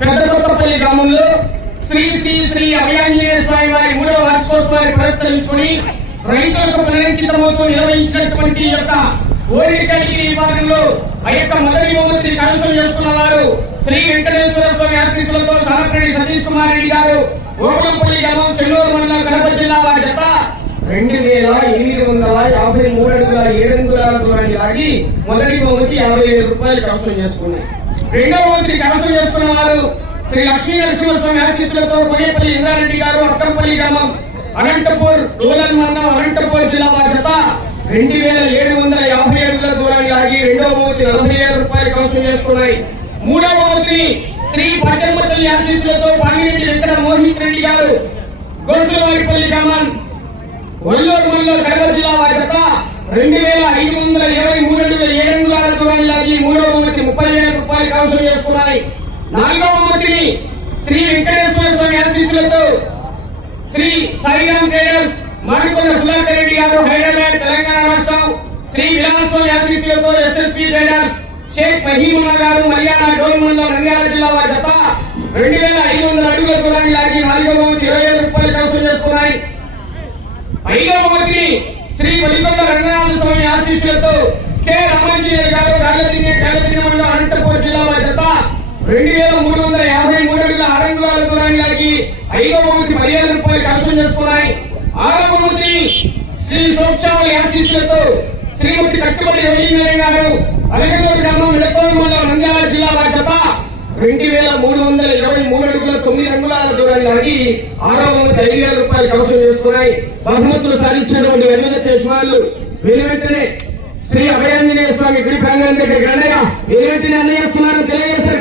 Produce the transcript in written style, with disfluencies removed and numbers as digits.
పెద్దకొత్తపల్లి గ్రామంలో శ్రీ శ్రీ శ్రీ అభయాంజనేయ స్వామి వారి 3వ వార్షికోత్సవాన్ని పురస్కరించుకుని రైతులకు పునరంకితమవుతూ నిర్వహించినటువంటి యొక్క ఓరికల్లి విభాగంలో ఆ యొక్క మొదటి బహుమతిని కైవసం చేసుకున్న వారు శ్రీ వెంకటేశ్వర స్వామి ఆశీస్సులతో సానపరెడ్డి సతీష్ కుమార్ రెడ్డి గారు, ఓకులంపల్లి గ్రామం, చెన్నూరు మండలం, కడప జిల్లా వారి జత 2853 అడుగుల 7 అంగుళాల దూరాన్ని లాగి మొదటి బహుమతి 50,000 రూపాయలు కైవసం చేసుకున్నాయి. రెండవ బహుమతిని కైవసం చేసుకున్న వారు శ్రీ లక్ష్మీ నరసింహస్వామి ఆశీస్సులతో కొయ్యపల్లి ఇంద్రారెడ్డి గారు, అక్కంపల్లి గ్రామం, అనంతపూర్ రూరల్ మండలం, అనంతపూర్ జిల్లా వారి జత 2,750 అడుగుల దూరాన్ని లాగి రెండవ బహుమతి 40,000 రూపాయలు కైవసం చేసుకున్నాయి. మూడవ బహుమతిని శ్రీ పట్టెమ్మతల్లి ఆశీస్సులతో పాగిరెడ్డి వెంకట మోహిత్ రెడ్డి గారు, గోసులవారిపల్లి గ్రామం, ఒల్లూరు మండలం, కడప జిల్లా వారి జత 2,523 అడుగుల 7 అంగుళాల దూరాన్ని లాగి మూడవ బహుమతి 30,000 రూపాయలు కైవసం చేసుకున్నాయి. నాలుగవ బహుమతిని శ్రీ వెంకటేశ్వర స్వామి ఆశీస్సులతో శ్రీ సాయిరామ్ ట్రేడర్స్, మాడికొండ సుధాకర్ రెడ్డి గారు, హైదరాబాద్, తెలంగాణ రాష్ట్రం, శ్రీ విలాసస్వామి ఆశీస్సులతో ఎస్ఎస్పీ ట్రేడర్స్ షేక్ మహీముల్లా గారు, మల్యాణ, డోర్ మండలం, నంద్యాల జిల్లా వారి జత 2,500 అడుగుల దూరాన్ని లాగి నాలుగవ బహుమతి 20,000 రూపాయలు కైవసం చేసుకున్నాయి. ఐదవ బహుమతిని శ్రీ వలికొండ రంగనాథ స్వామి ఆశీస్సులతో కె రామాంజనేయులు గారు, గాలదిన్నె మండలం, అనంతపూర్ జిల్లా వారి జత 2,353 అడుగుల 6 అంగుళాల దూరాన్ని లాగి ఐదవ బహుమతి 10,000 రూపాయలు కైవసం చేసుకున్నాయి. ఆరవ బహుమతి శ్రీ సోక్షావళి ఆశీస్సులతో శ్రీమతి కట్టుబడి రవీంద్ర గారు, అలగనూరు గ్రామం, ఎడతోరు మండలం, నంద్యాల జిల్లా వారి జత 2,323 అడుగుల 9 అంగుళాల దూరాన్ని లాగి ఆరవ బహుమతి 5,000 రూపాయలు కైవసం చేసుకున్నాయి. బహుమతులు సాధించినటువంటి వెనువెంటనే శ్రీ అభయాంజనేయ స్వామి గుడి ప్రాంగణం దగ్గర అన్నయ్య వెనువెంటనే అన్నయ్య తెలియజేశారు.